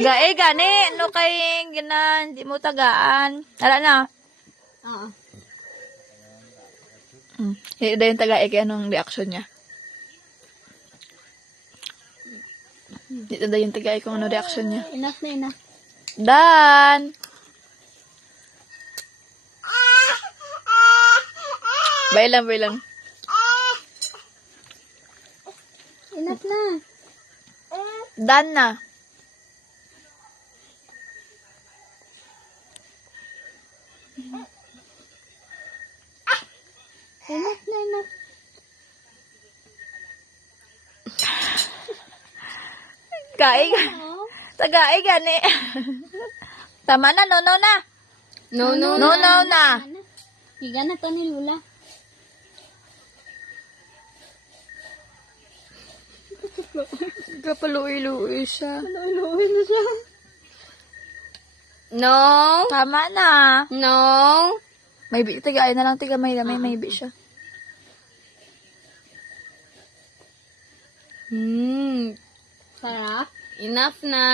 Gae gani, no kay ginan, di mo tagaan. Ala na. Oo. Hindi daw yung taga kay anong reaction niya. Dito daw yung taga kung ano reaction niya. Enough na enough. Dan! Bailang, bailang. Enough na. Dan na. Enough na enough. Gae Oo. taga gani. Tama na, no na. No, No na. Higa na to ni Lula. Kapaluwi-luwi siya. Luwi na siya. No. Tama na. No. May taga na lang, taga may maybe siya. Sarap. Enough na.